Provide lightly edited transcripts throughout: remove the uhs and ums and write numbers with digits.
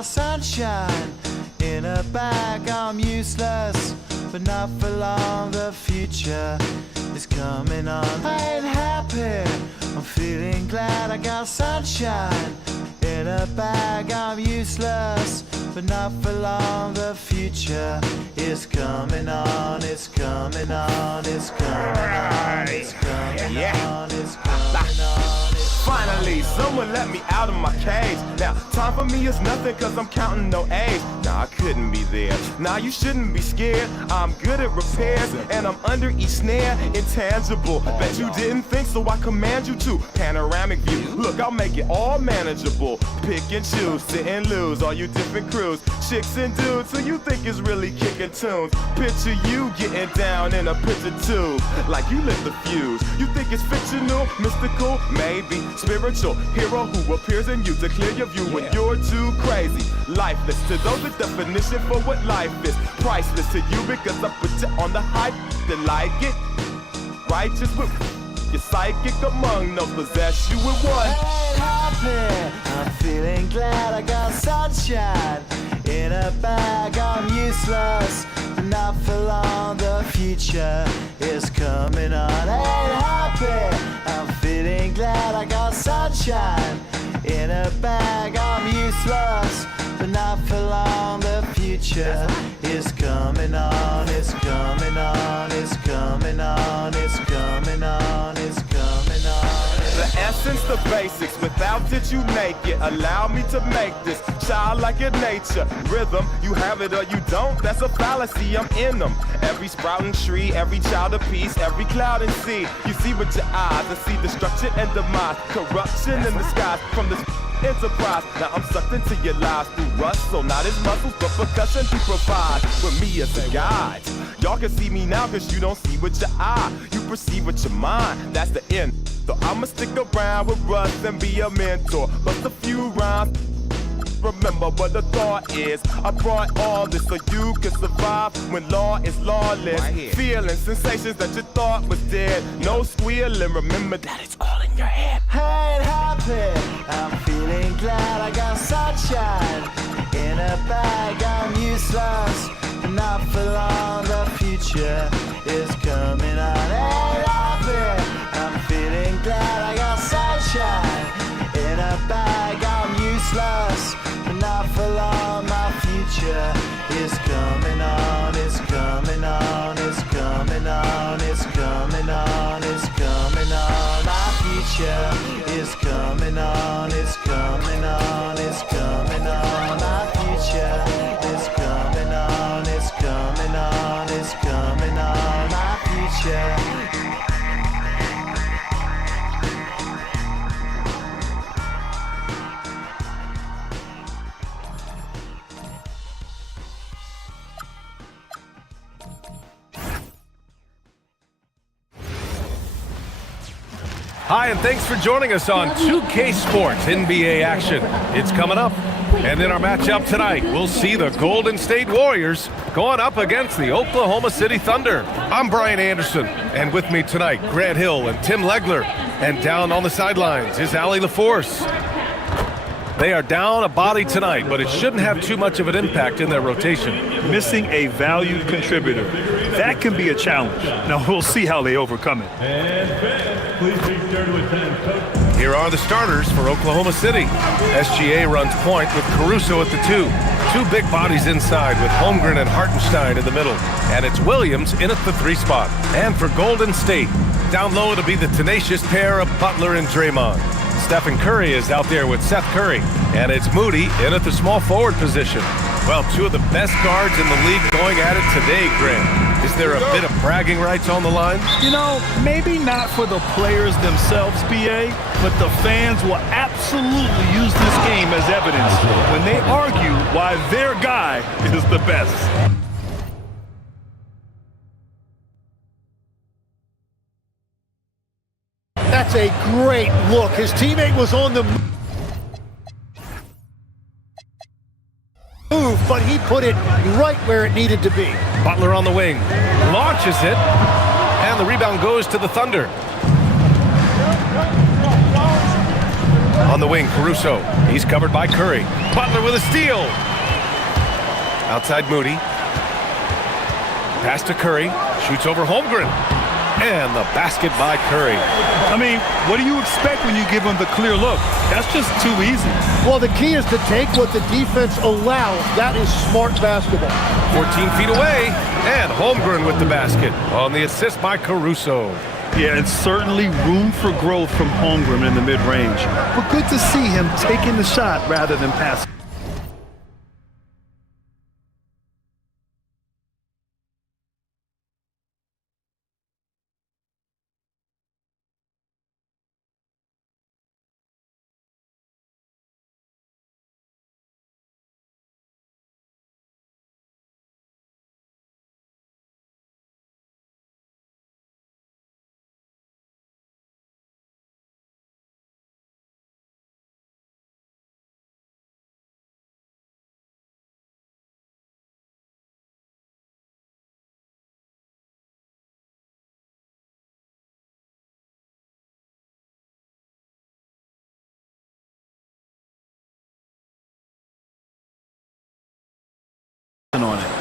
got sunshine in a bag. I'm useless, but not for long. The future is coming on. I ain't happy, I'm feeling glad. I got sunshine in a bag. I'm useless, but not for long. The future is coming on. It's coming on. It's coming on. It's coming on. It's coming on. Finally, someone let me out of my cage. Now, time for me is nothing cause I'm counting no A's. Nah, I couldn't be there. Nah, you shouldn't be scared. I'm good at repairs and I'm under each snare. Intangible, bet you didn't think, so I command you to. Panoramic view, look, I'll make it all manageable. Pick and choose, sit and lose, all you different crews. Chicks and dudes, who you think is really kicking tunes. Picture you getting down in a picture tube, like you lit the fuse. You think it's fictional, mystical, maybe. Spiritual hero who appears in you to clear your view when you're too crazy. Lifeless to those, the definition for what life is. Priceless to you because I put you on the hype. They like it. Righteous with your psychic among no possess you with one. I ain't happy, I'm feeling glad. I got sunshine in a bag. I'm useless, but not for long. The future is coming on. I ain't happy, I'm feeling glad. I got sunshine in a bag. I'm useless, but not for long. The future is coming on. It's coming on. It's coming on. It's coming on. It's coming on. The essence, the basics, without it you make it. Allow me to make this childlike in nature. Rhythm, you have it or you don't, that's a fallacy, I'm in them. Every sprouting tree, every child of peace, every cloud and sea. You see with your eyes, I see destruction and demise. Corruption in the skies from this enterprise. Now I'm sucked into your lies through rust, so not as muscles, but percussion to provide with me as a guide. Y'all can see me now cause you don't see with your eye. You perceive with your mind, that's the end. So I'ma stick around with Russ and be a mentor. Bust a few rhymes, remember what the thought is. I brought all this so you can survive when law is lawless. Feeling sensations that you thought was dead. No squealing, remember that it's all in your head. I ain't happy, I'm feeling glad. I got sunshine in a bag. I'm useless, but not for long. The future is coming on. I ain't happy, I'm feeling glad. I got sunshine in a bag. I'm useless, but not for long. My future is coming on. It's coming on. It's coming on. It's coming on. It's coming on. My future is coming on. It's coming on. It's coming on. My future is coming on. It's coming on. It's coming on. My future. Hi, and thanks for joining us on 2K Sports NBA action. It's coming up. And in our matchup tonight, we'll see the Golden State Warriors going up against the Oklahoma City Thunder. I'm Brian Anderson, and with me tonight, Grant Hill and Tim Legler. And down on the sidelines is Allie LaForce. They are down a body tonight, but it shouldn't have too much of an impact in their rotation. Missing a valued contributor. That can be a challenge. Now we'll see how they overcome it. Here are the starters for Oklahoma City. SGA runs point with Caruso at the 2. Two big bodies inside with Holmgren and Hartenstein in the middle. And it's Williams in at the 3 spot. And for Golden State, down low it'll be the tenacious pair of Butler and Draymond. Stephen Curry is out there with Seth Curry. And it's Moody in at the small forward position. Well, two of the best guards in the league going at it today, Grant. Is there a bit of bragging rights on the line? You know, maybe not for the players themselves, BA, but the fans will absolutely use this game as evidence when they argue why their guy is the best. That's a great look. His teammate was on the move, but he put it right where it needed to be. Butler on the wing, launches it, and the rebound goes to the Thunder. On the wing, Caruso. He's covered by Curry. Butler with a steal. Outside Moody. Pass to Curry. Shoots over Holmgren. And the basket by Curry. I mean, what do you expect when you give him the clear look? That's just too easy. Well, the key is to take what the defense allows. That is smart basketball. 14 feet away. And Holmgren with the basket on the assist by Caruso. Yeah, and certainly room for growth from Holmgren in the mid-range. But good to see him taking the shot rather than passing. On it.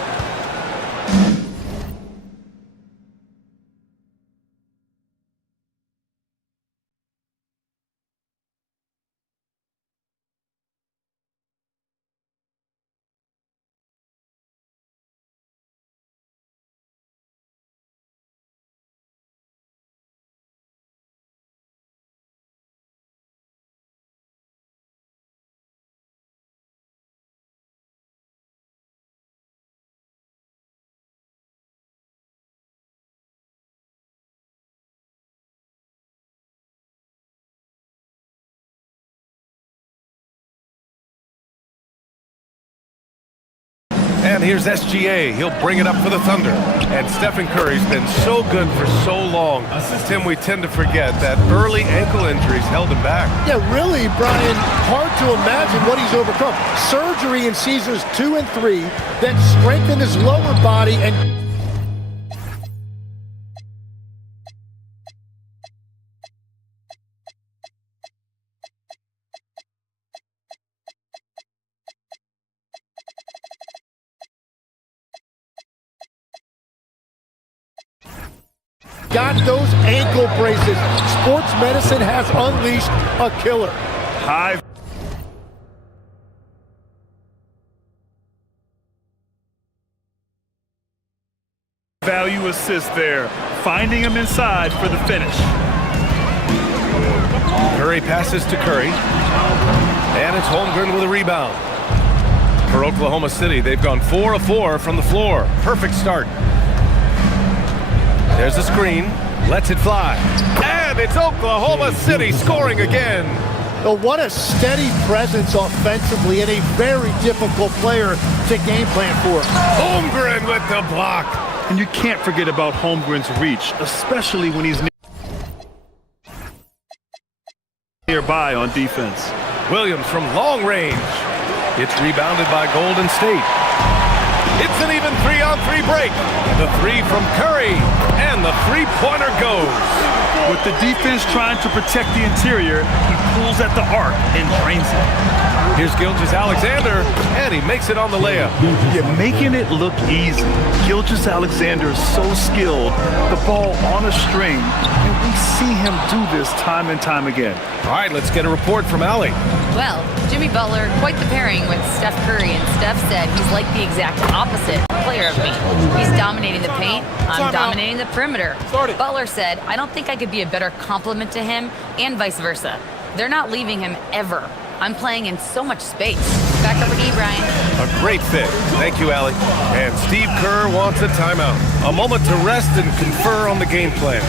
And here's SGA. He'll bring it up for the Thunder. And Stephen Curry's been so good for so long. Tim, we tend to forget that early ankle injuries held him back. Yeah, really, Brian, hard to imagine what he's overcome. Surgery in seasons 2 and 3, then strengthened his lower body and... got those ankle braces. Sports medicine has unleashed a killer. High value assist there. Finding him inside for the finish. Curry passes to Curry. And it's Holmgren with a rebound. For Oklahoma City, they've gone 4 of 4 from the floor. Perfect start. There's a screen, lets it fly. And it's Oklahoma City scoring again. Oh, what a steady presence offensively and a very difficult player to game plan for. Holmgren with the block. And you can't forget about Holmgren's reach, especially when he's nearby on defense. Williams from long range. It's rebounded by Golden State. It's an even 3-on-3 break. The three from Curry, and the three-pointer goes. With the defense trying to protect the interior, he pulls at the arc and drains it. Here's Gilgeous-Alexander, and he makes it on the layup. You're making it look easy. Gilgeous-Alexander is so skilled, the ball on a string, and we see him do this time and time again. All right, let's get a report from Allie. Well, Jimmy Butler, quite the pairing with Steph Curry, and Steph said he's like the exact opposite player of me. He's dominating the paint, I'm dominating the perimeter. Butler said, I don't think I could be a better complement to him, and vice versa. They're not leaving him ever. I'm playing in so much space. Back over to you, Brian. A great fit. Thank you, Allie. And Steve Kerr wants a timeout. A moment to rest and confer on the game plan.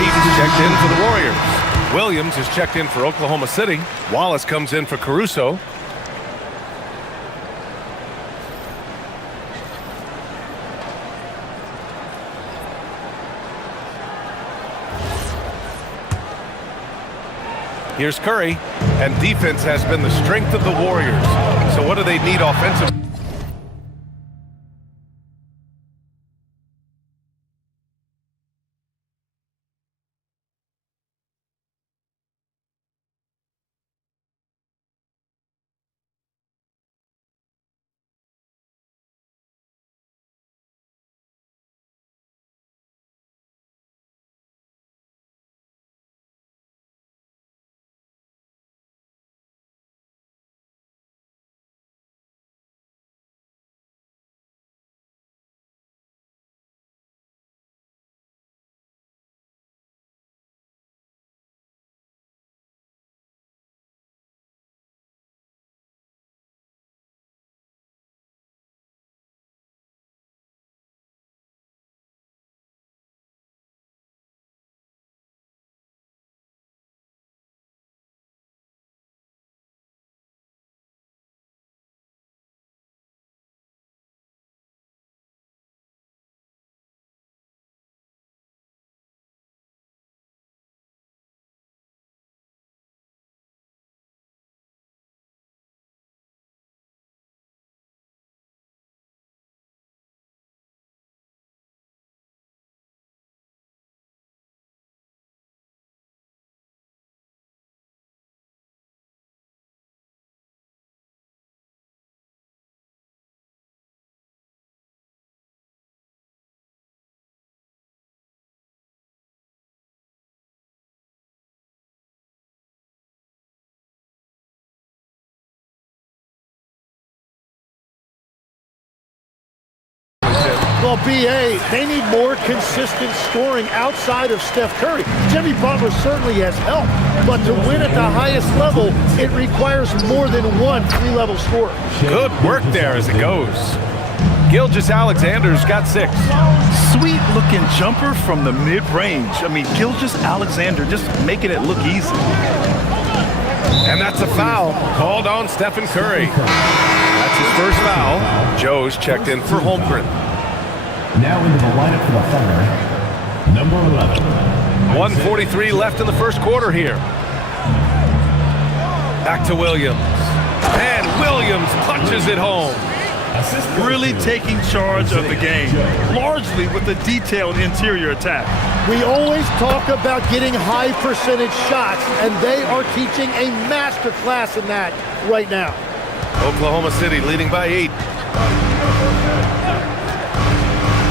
Payton's checked in for the Warriors. Williams is checked in for Oklahoma City. Wallace comes in for Caruso. Here's Curry, and defense has been the strength of the Warriors. So what do they need offensively? Well, B.A., they need more consistent scoring outside of Steph Curry. Jimmy Butler certainly has helped, but to win at the highest level, it requires more than one three-level scorer. Good work there as it goes. Gilgeous-Alexander's got 6. Sweet-looking jumper from the mid-range. I mean, Gilgeous-Alexander just making it look easy. And that's a foul called on Stephen Curry. That's his first foul. Joe's checked in for Holmgren. Now into the lineup for the Thunder, number 11. 1:43 left in the first quarter here. Back to Williams. And Williams punches it home. Really taking charge of the game, largely with a detailed interior attack. We always talk about getting high percentage shots, and they are teaching a master class in that right now. Oklahoma City leading by 8.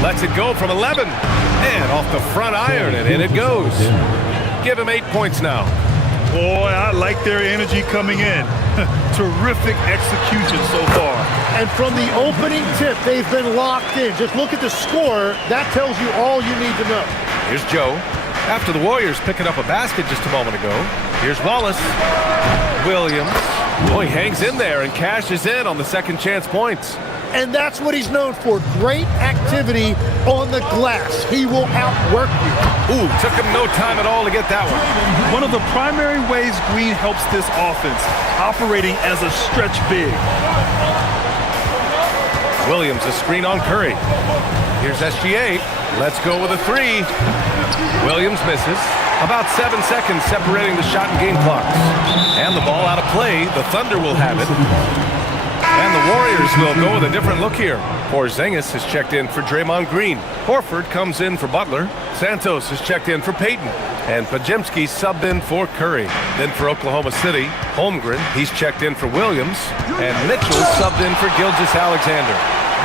Lets it go from 11. And off the front iron, and in it goes. Give him 8 points now. Boy, I like their energy coming in. Terrific execution so far. And from the opening tip, they've been locked in. Just look at the score. That tells you all you need to know. Here's Joe. After the Warriors picking up a basket just a moment ago. Here's Wallace. Williams. Oh, he hangs in there and cashes in on the second chance points. And that's what he's known for. Great activity on the glass. He will outwork you. Ooh, took him no time at all to get that one. One of the primary ways Green helps this offense, operating as a stretch big. Williams, a screen on Curry. Here's SGA. Let's go with a 3. Williams misses. About 7 seconds separating the shot and game clocks. And the ball out of play. The Thunder will have it. And the Warriors will go with a different look here. Porzingis is checked in for Draymond Green. Horford comes in for Butler. Santos is checked in for Payton. And Podziemski subbed in for Curry. Then for Oklahoma City, Holmgren, he's checked in for Williams. And Mitchell subbed in for Gilgeous-Alexander.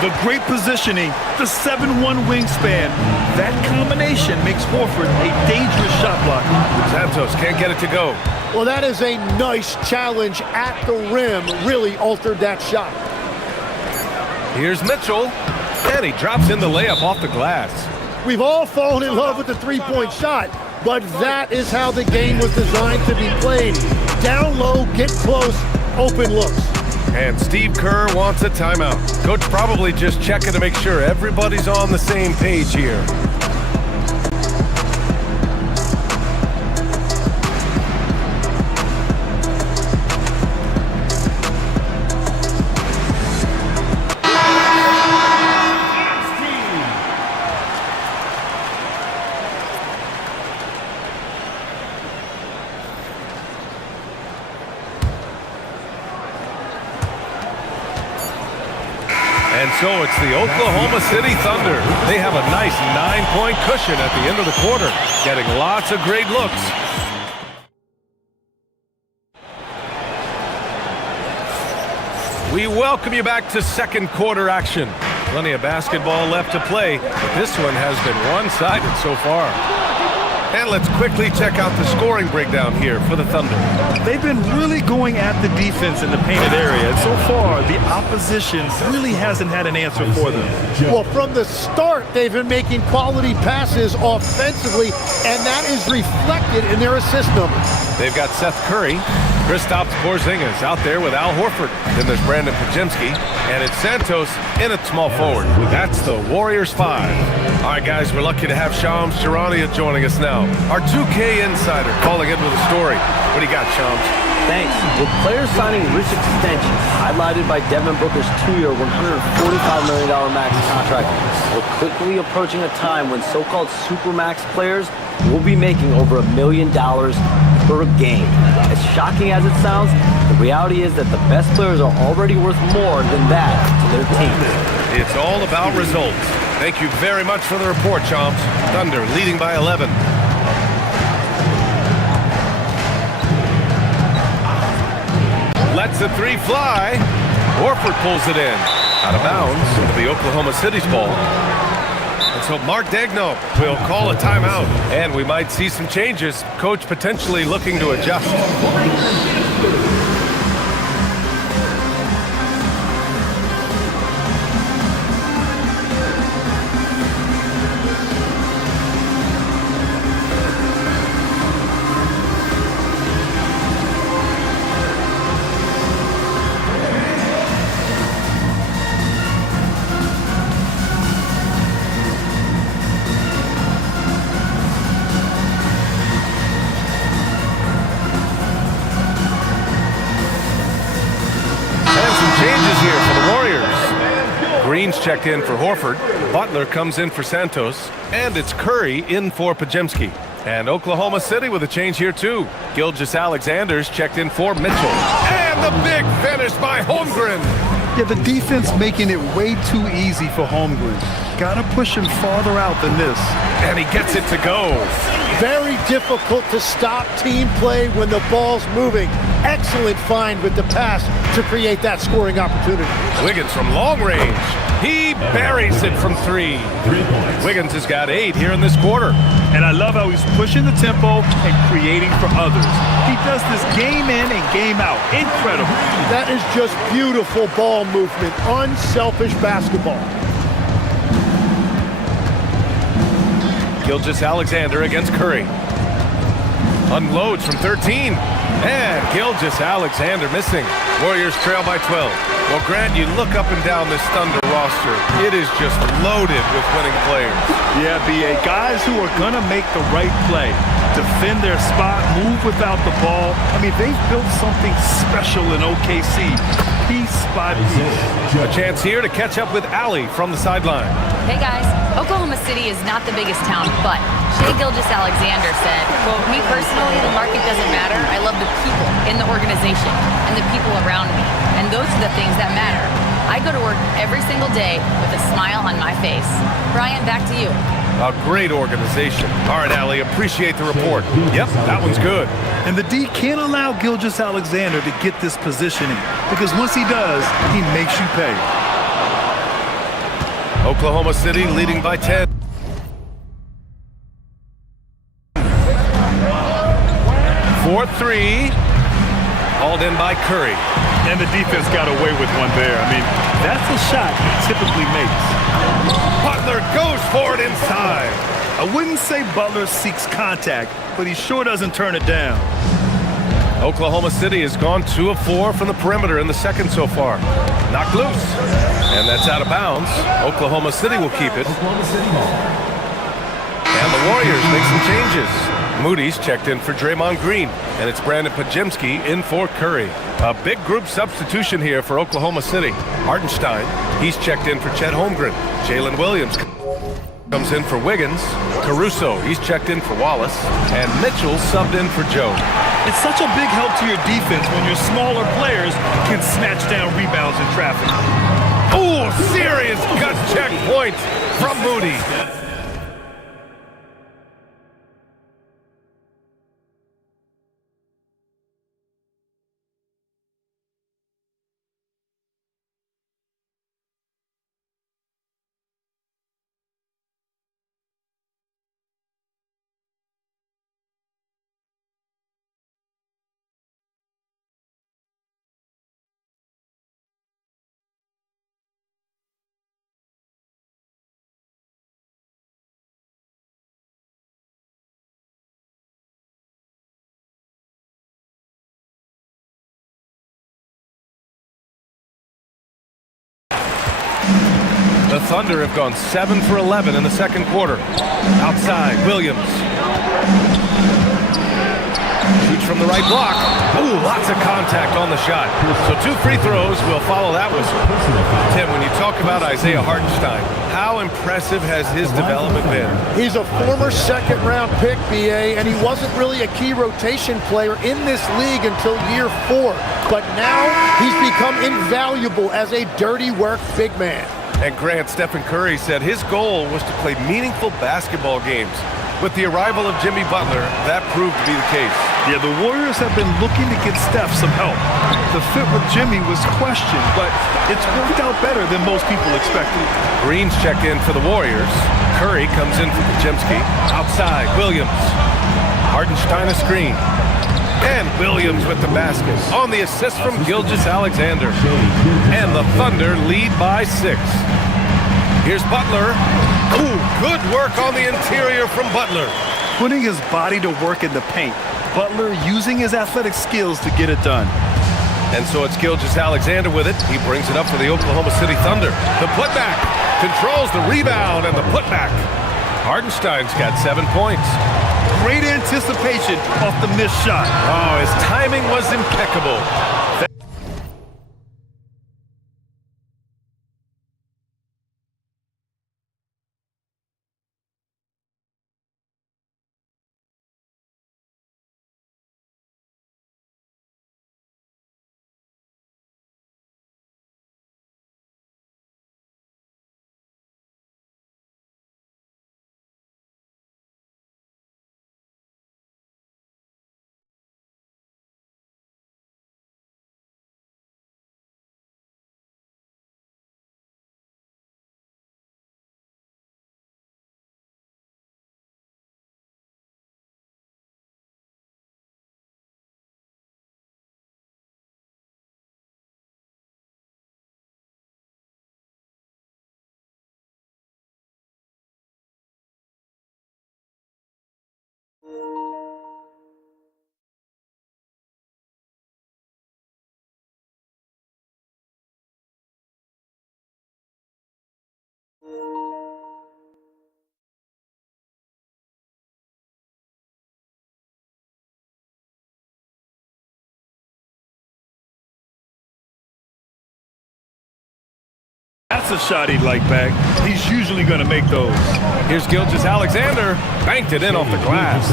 The great positioning, the 7'1" wingspan. That combination makes Horford a dangerous shot blocker. Santos can't get it to go. Well, that is a nice challenge at the rim. Really altered that shot. Here's Mitchell. And he drops in the layup off the glass. We've all fallen in love with the three-point shot, but that is how the game was designed to be played. Down low, get close, open looks. And Steve Kerr wants a timeout. Coach probably just checking to make sure everybody's on the same page here. And so it's the Oklahoma City Thunder. They have a nice 9-point cushion at the end of the quarter, getting lots of great looks. We welcome you back to second quarter action. Plenty of basketball left to play, but this one has been one-sided so far. And let's quickly check out the scoring breakdown here for the Thunder. They've been really going at the defense in the painted area, and so far, the opposition really hasn't had an answer for them. Well, from the start, they've been making quality passes offensively, and that is reflected in their assist numbers. They've got Seth Curry, Kristaps Porzingis out there with Al Horford. Then there's Brandon Podziemski, and it's Santos in at small forward. That's the Warriors 5. All right, guys, we're lucky to have Shams Charania joining us now. Our 2K insider calling in with a story. What do you got, Shams? Thanks. With players signing rich extensions, highlighted by Devin Booker's 2-year, $145 million max contract, we're quickly approaching a time when so-called supermax players will be making over $1 million per game. As shocking as it sounds, the reality is that the best players are already worth more than that to their teams. It's all about results. Thank you very much for the report, Shams. Thunder leading by 11. Lets the three fly. Horford pulls it in. Out of bounds into the Oklahoma City's ball. And so Mark Daigneault will call a timeout. And we might see some changes. Coach potentially looking to adjust. Green's checked in for Horford. Butler comes in for Santos. And it's Curry in for Podziemski. And Oklahoma City with a change here too. Gilgeous-Alexander's checked in for Mitchell. And the big finish by Holmgren. Yeah, the defense making it way too easy for Holmgren. Gotta push him farther out than this. And he gets it to go. Very difficult to stop team play when the ball's moving. Excellent find with the pass to create that scoring opportunity. Wiggins from long range. He buries it from 3. Wiggins has got 8 here in this quarter. And I love how he's pushing the tempo and creating for others. He does this game in and game out. Incredible. That is just beautiful ball movement. Unselfish basketball. Gilgeous-Alexander against Curry. Unloads from 13. And Gilgeous-Alexander missing. Warriors trail by 12. Well, Grant, you look up and down this Thunder roster. It is just loaded with winning players. Yeah, B.A. Guys who are going to make the right play. Defend their spot, move without the ball. I mean, they've built something special in OKC. Piece by piece. A chance here to catch up with Allie from the sideline. Hey guys, Oklahoma City is not the biggest town, but Shai Gilgeous-Alexander said, quote, "Me personally, the market doesn't matter. I love the people in the organization and the people around me. And those are the things that matter. I go to work every single day with a smile on my face." Brian, back to you. A great organization. All right, Allie, appreciate the report. Yep, that one's good. And the D can't allow Gilgeous-Alexander to get this positioning, because once he does, he makes you pay. Oklahoma City leading by 10. For 3. Hauled in by Curry. And the defense got away with one there. I mean, that's a shot he typically makes. Butler goes for it inside. I wouldn't say Butler seeks contact, but he sure doesn't turn it down. Oklahoma City has gone 2 of 4 from the perimeter in the second so far. Knocked loose. And that's out of bounds. Oklahoma City will keep it. And the Warriors make some changes. Moody's checked in for Draymond Green. And it's Brandon Podziemski in for Curry. A big group substitution here for Oklahoma City. Hartenstein, he's checked in for Chet Holmgren. Jalen Williams comes in for Wiggins. Caruso, he's checked in for Wallace. And Mitchell subbed in for Joe. It's such a big help to your defense when your smaller players can snatch down rebounds in traffic. Oh, Oh, serious gut check point from Moody. The Thunder have gone 7 for 11 in the second quarter. Outside, Williams. Shoots from the right block. Ooh, lots of contact on the shot. So 2 free throws will follow that whistle. Tim, when you talk about Isaiah Hartenstein, how impressive has his development been? He's a former second-round pick, BA, and he wasn't really a key rotation player in this league until year 4. But now he's become invaluable as a dirty work big man. And Grant, Stephen Curry said his goal was to play meaningful basketball games. With the arrival of Jimmy Butler, that proved to be the case. Yeah, the Warriors have been looking to get Steph some help. The fit with Jimmy was questioned, but it's worked out better than most people expected. Green's checked in for the Warriors. Curry comes in for Podziemski. Outside, Williams. Hartenstein a screen. And Williams with the basket on the assist from Gilgeous-Alexander. And the Thunder lead by 6. Here's Butler. Ooh, good work on the interior from Butler. Putting his body to work in the paint. Butler using his athletic skills to get it done. And so it's Gilgeous-Alexander with it. He brings it up for the Oklahoma City Thunder. The putback controls the rebound and the putback. Hartenstein's got 7 points. Great anticipation off the missed shot. Oh, his timing was impeccable. That's a shot he'd like back. He's usually going to make those. Here's Gilgeous-Alexander. Banked it in off the glass.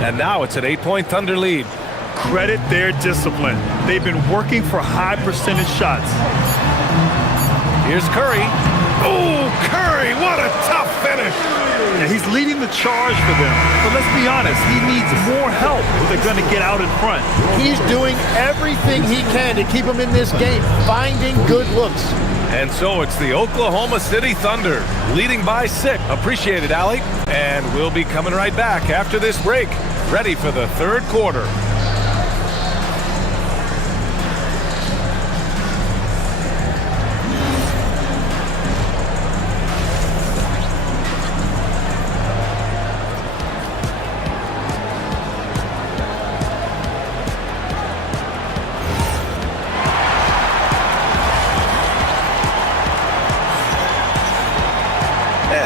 And now it's an 8-point Thunder lead. Credit their discipline. They've been working for high percentage shots. Here's Curry. Oh, Curry, what a tough finish. Yeah, he's leading the charge for them. But let's be honest, he needs more help if they're going to get out in front. He's doing everything he can to keep them in this game, finding good looks. And so it's the Oklahoma City Thunder leading by 6. Appreciate it, Allie. And we'll be coming right back after this break, ready for the third quarter.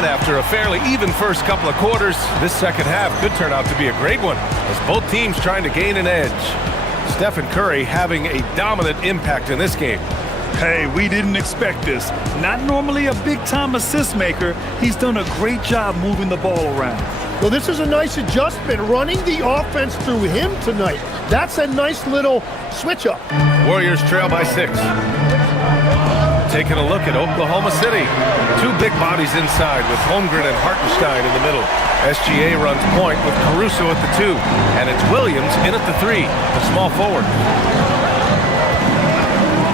After a fairly even first couple of quarters, this second half could turn out to be a great one as both teams trying to gain an edge. Stephen Curry having a dominant impact in this game. Hey, we didn't expect this. Not normally a big-time assist maker, he's done a great job moving the ball around. Well, this is a nice adjustment, running the offense through him tonight. That's a nice little switch up. Warriors trail by 6. taking a look at Oklahoma City. Two big bodies inside with Holmgren and Hartenstein in the middle. SGA runs point with Caruso at the 2, and it's Williams in at the 3, the small forward.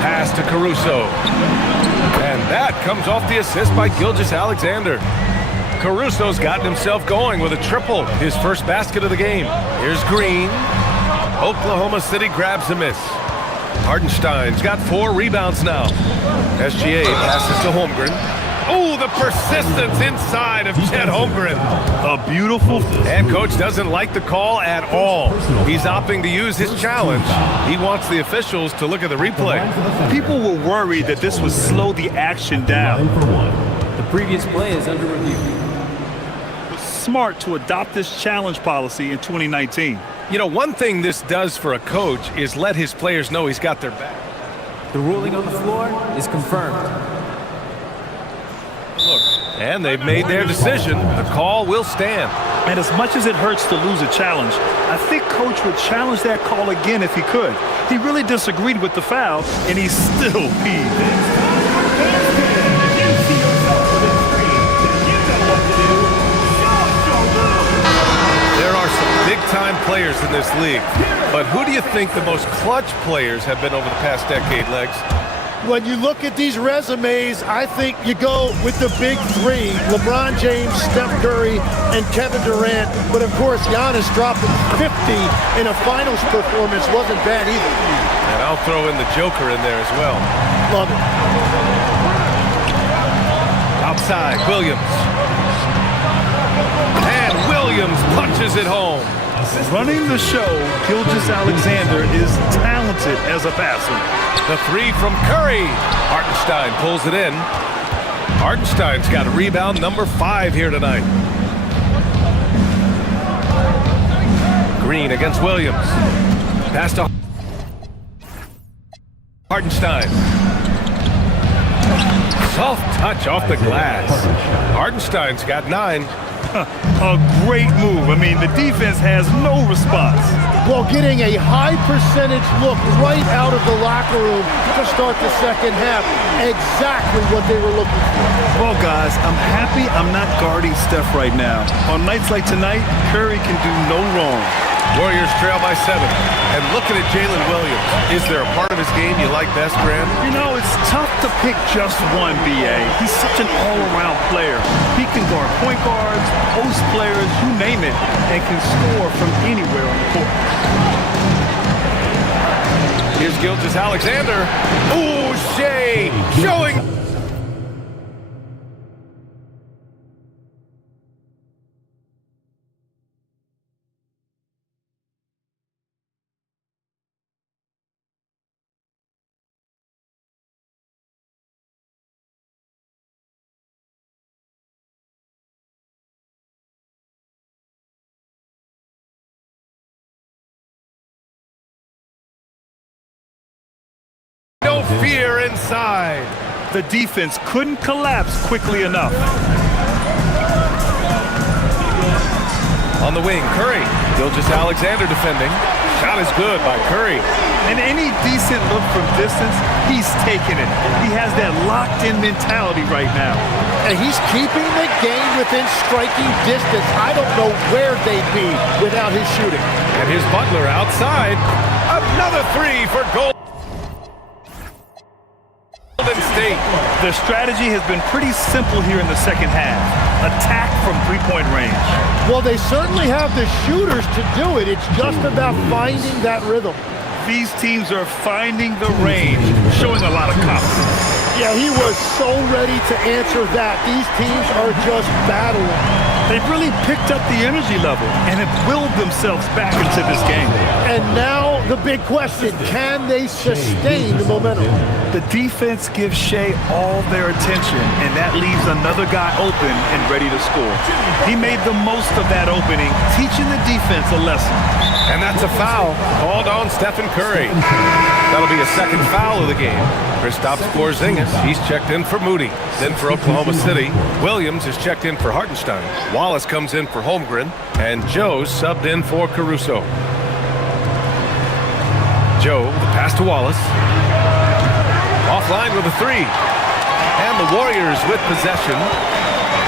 Pass to Caruso. And that comes off the assist by Gilgeous-Alexander. Caruso's gotten himself going with a triple, his first basket of the game. Here's Green. Oklahoma City grabs a miss. Hartenstein's got 4 rebounds now. SGA passes to Holmgren. Oh, the persistence inside of Chet Holmgren. A beautiful. And coach doesn't like the call at all. He's opting to use his challenge. He wants the officials to look at the replay. People were worried that this would slow the action down. The previous play is under review. Smart to adopt this challenge policy in 2019. You know, one thing this does for a coach is let his players know he's got their back. The ruling on the floor is confirmed. Look, and they've made their decision. The call will stand. And as much as it hurts to lose a challenge, I think coach would challenge that call again if he could. He really disagreed with the foul, and he still peed. Big-time players in this league. But who do you think the most clutch players have been over the past decade, Legs? When you look at these resumes, I think you go with the big 3, LeBron James, Steph Curry, and Kevin Durant. But of course, Giannis dropping 50 in a finals performance wasn't bad either. And I'll throw in the Joker in there as well. Love it. Outside, Williams. And Williams punches it home. Running the show, Gilgeous-Alexander is talented as a passer. The 3 from Curry. Hartenstein pulls it in. Hartenstein's got rebound number 5 here tonight. Green against Williams. Pass to Hartenstein. Soft touch off the glass. Hartenstein's got 9. A great move. I mean, the defense has no response. Well, getting a high percentage look right out of the locker room to start the second half. Exactly what they were looking for. Well, guys, I'm happy I'm not guarding Steph right now. On nights like tonight, Curry can do no wrong. Warriors trail by 7. And looking at Jalen Williams, is there a part of his game you like best, Graham? You know, it's tough to pick just one, B.A. He's such an all-around player. He can guard point guards, post players, you name it, and can score from anywhere on the court. Here's Gilgeous-Alexander. Ooh, Shea showing. No fear inside. The defense couldn't collapse quickly enough. On the wing, Curry. Gilgeous-Alexander defending. Shot is good by Curry. And any decent look from distance, he's taking it. He has that locked-in mentality right now. And he's keeping the game within striking distance. I don't know where they'd be without his shooting. And here's Butler outside. Another 3 for Golden State. The strategy has been pretty simple here in the second half. Attack from three-point range. Well, they certainly have the shooters to do it. It's just about finding that rhythm. These teams are finding the range, showing a lot of confidence. Yeah, he was so ready to answer that. These teams are just battling. They've really picked up the energy level and have willed themselves back into this game. And now the big question, can they sustain the momentum? The defense gives Shea all their attention, and that leaves another guy open and ready to score. He made the most of that opening, teaching the defense a lesson. And that's a foul called on Stephen Curry. That'll be a second foul of the game. Kristaps Porzingis, he's checked in for Moody. Then for Oklahoma City, Williams is checked in for Hartenstein. Wallace comes in for Holmgren, and Joe's subbed in for Caruso. Joe, the pass to Wallace. Offline with a 3. And the Warriors with possession.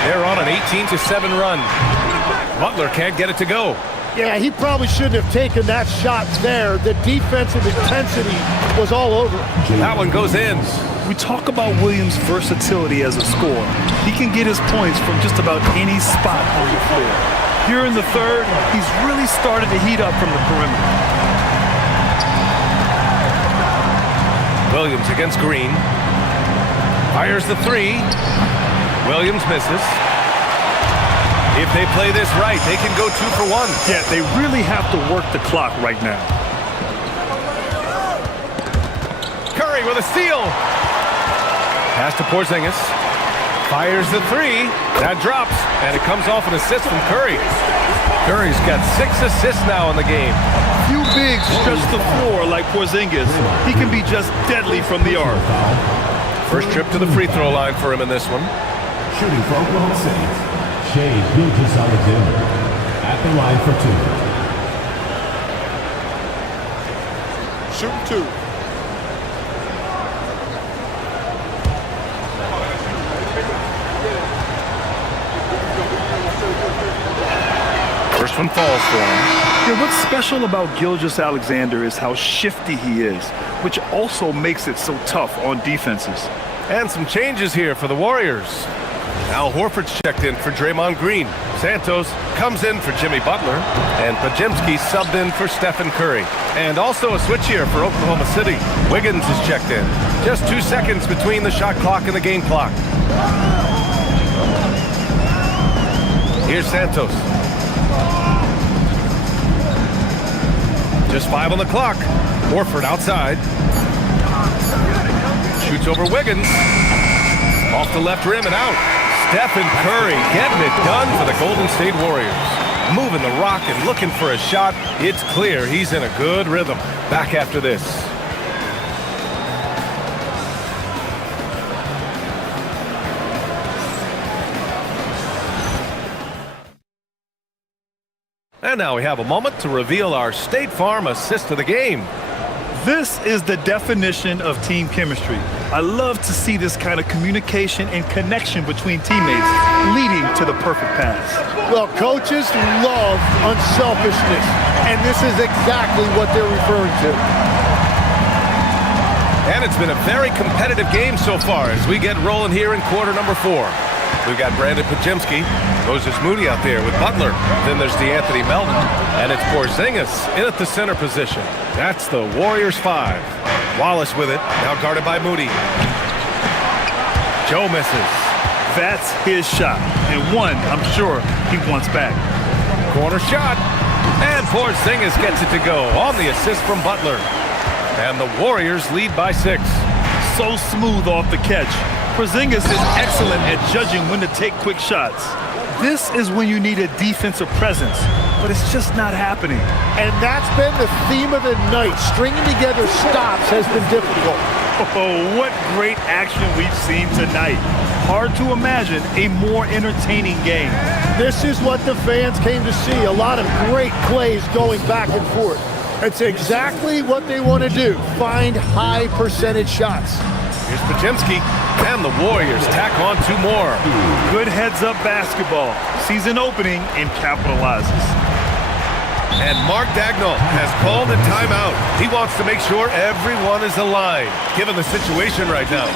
They're on an 18-7 run. Butler can't get it to go. Yeah, he probably shouldn't have taken that shot there. The defensive intensity was all over. That one goes in. We talk about Williams' versatility as a scorer. He can get his points from just about any spot on the floor. Here in the third, he's really started to heat up from the perimeter. Williams against Green. Fires the three. Williams misses. If they play this right, they can go 2 for 1. Yeah, they really have to work the clock right now. Curry with a steal. Pass to Porzingis. Fires the three. That drops, and it comes off an assist from Curry. Curry's got 6 assists now in the game. Few bigs stretch the floor like Porzingis. He can be just deadly from the arc. First trip to the free throw line for him in this one. Shooting for Oklahoma City, Shai Gilgeous-Alexander at the line for 2. Shooting 2. First one falls for him. Yeah, what's special about Gilgeous-Alexander is how shifty he is, which also makes it so tough on defenses. And some changes here for the Warriors. Al Horford's checked in for Draymond Green. Santos comes in for Jimmy Butler. And Podziemski subbed in for Stephen Curry. And also a switch here for Oklahoma City. Wiggins is checked in. Just 2 seconds between the shot clock and the game clock. Here's Santos. Just 5 on the clock. Horford outside. Shoots over Wiggins. Off the left rim and out. Stephen Curry getting it done for the Golden State Warriors. Moving the rock and looking for a shot. It's clear he's in a good rhythm. Back after this. And now we have a moment to reveal our State Farm assist of the game. This is the definition of team chemistry. I love to see this kind of communication and connection between teammates leading to the perfect pass. Well, coaches love unselfishness, and this is exactly what they're referring to. And it's been a very competitive game so far as we get rolling here in quarter number 4. We've got Brandon Podziemski, Moses Moody out there with Butler. Then there's DeAnthony Melton, and it's Porzingis in at the center position. That's the Warriors 5. Wallace with it, now guarded by Moody. Joe misses. That's his shot, and one I'm sure he wants back. Corner shot, and Porzingis gets it to go on the assist from Butler. And the Warriors lead by 6. So smooth off the catch. Porzingis is excellent at judging when to take quick shots. This is when you need a defensive presence, but it's just not happening. And that's been the theme of the night. Stringing together stops has been difficult. Oh, what great action we've seen tonight. Hard to imagine a more entertaining game. This is what the fans came to see. A lot of great plays going back and forth. It's exactly what they want to do. Find high percentage shots. Here's Podziemski, and the Warriors tack on 2 more. Good heads-up basketball. Sees an opening and capitalizes. And Mark Daigneault has called a timeout. He wants to make sure everyone is aligned, given the situation right now.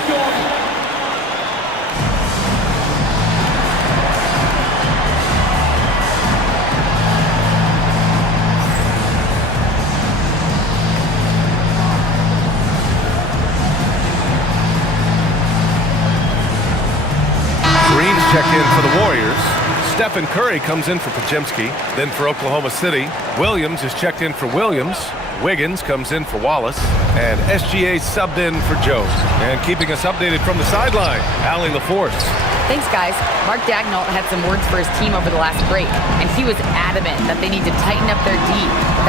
Checked in for the Warriors. Stephen Curry comes in for Podziemski. Then for Oklahoma City, Williams is checked in for Williams. Wiggins comes in for Wallace. And SGA subbed in for Joe. And keeping us updated from the sideline, Allie LaForce. Thanks, guys. Mark Daigneault had some words for his team over the last break, and he was adamant that they need to tighten up their D.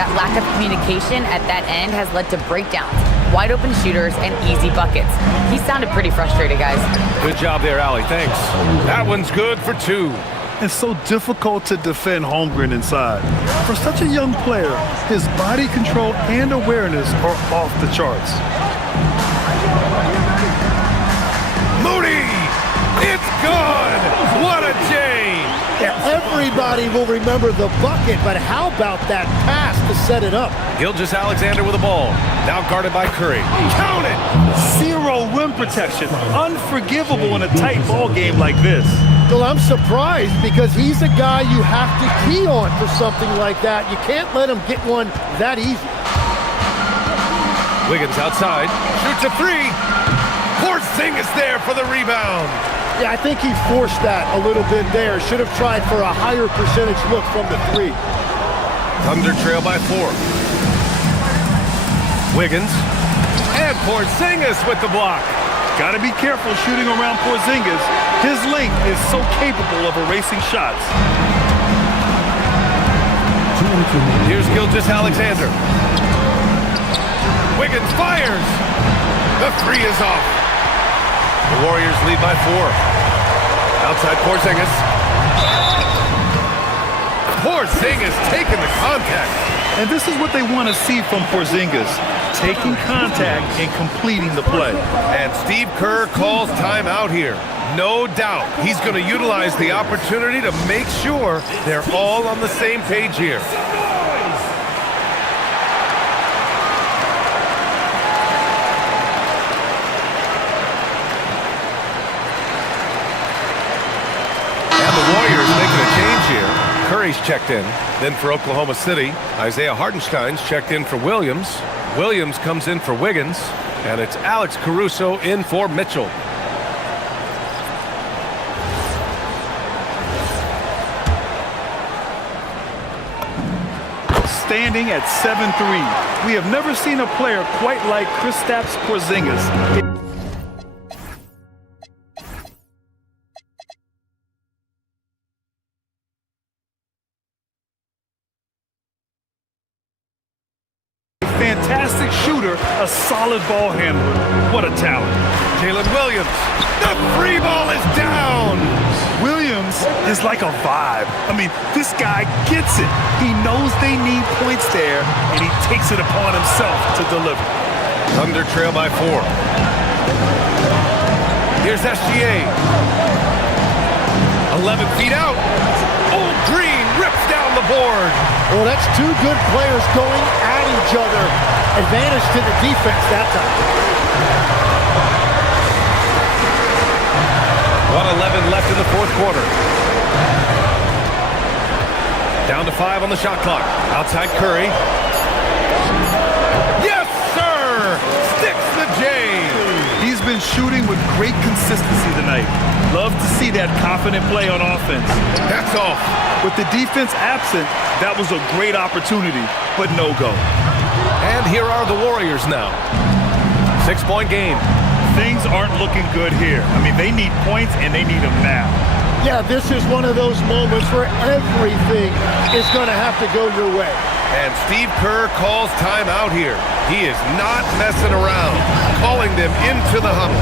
That lack of communication at that end has led to breakdowns, wide open shooters, and easy buckets. He sounded pretty frustrated, guys. Good job there, Allie. Thanks. That one's good for 2. It's so difficult to defend Holmgren inside. For such a young player, his body control and awareness are off the charts. Moody good! What a J! Yeah, everybody will remember the bucket, but how about that pass to set it up? Gilgeous-Alexander with the ball. Now guarded by Curry. Count it! Zero rim protection. Unforgivable in a tight ball game like this. Well, I'm surprised because he's a guy you have to key on for something like that. You can't let him get one that easy. Wiggins outside. Shoots a three. Porzingis there for the rebound. Yeah, I think he forced that a little bit there. Should have tried for a higher percentage look from the three. Thunder trail by 4. Wiggins. And Porzingis with the block. Got to be careful shooting around Porzingis. His length is so capable of erasing shots. Here's Gilgeous-Alexander. Wiggins fires. The three is off. The Warriors lead by 4. Outside Porzingis. Porzingis taking the contact. And this is what they want to see from Porzingis. Taking contact and completing the play. And Steve Kerr calls timeout here. No doubt he's going to utilize the opportunity to make sure they're all on the same page here. And the Warriors making a change here. Curry's checked in. Then for Oklahoma City, Isaiah Hartenstein's checked in for Williams. Williams comes in for Wiggins. And it's Alex Caruso in for Mitchell. Standing at 7'3". We have never seen a player quite like Kristaps Porzingis. Fantastic shooter, a solid ball handler. What a talent. Jalen Williams. The free ball is down. Williams is like a vibe. I mean, this guy gets it. He knows they need points there, and he takes it upon himself to deliver. Thunder trail by 4. Here's SGA. 11 feet out. Old Green rips down the board. Well, that's two good players going at each other. Advantage to the defense that time. 1:11 left in the fourth quarter. Down to 5 on the shot clock. Outside Curry. Yes, sir! Sticks the J. He's been shooting with great consistency tonight. Love to see that confident play on offense. That's off. With the defense absent, that was a great opportunity, but no go. And here are the Warriors now. 6-point game. Things aren't looking good here. I mean, they need points, and they need them now. Yeah, this is one of those moments where everything is going to have to go your way. And Steve Kerr calls timeout here. He is not messing around, calling them into the huddle.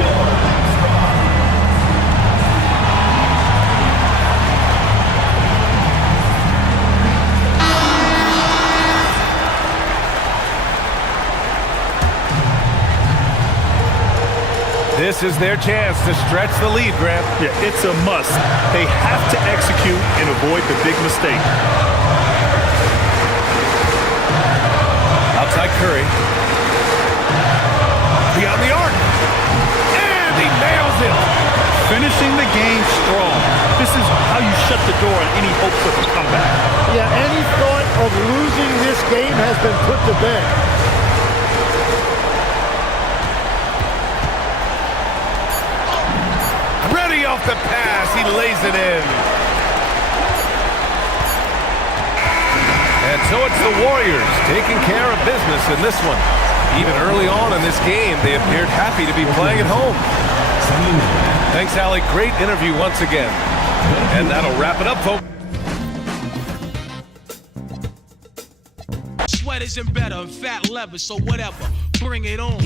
This is their chance to stretch the lead, Grant. Yeah, it's a must. They have to execute and avoid the big mistake. Outside Curry. Beyond the arc. And he nails it. Finishing the game strong. This is how you shut the door on any hopes of a comeback. Yeah, any thought of losing this game has been put to bed. Ready off the pass, he lays it in. And so it's the Warriors taking care of business in this one. Even early on in this game, they appeared happy to be playing at home. Thanks, Allie. Great interview once again. And that'll wrap it up, folks. Sweat isn't better and fat leather, so whatever. Bring it on.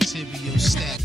Material stack.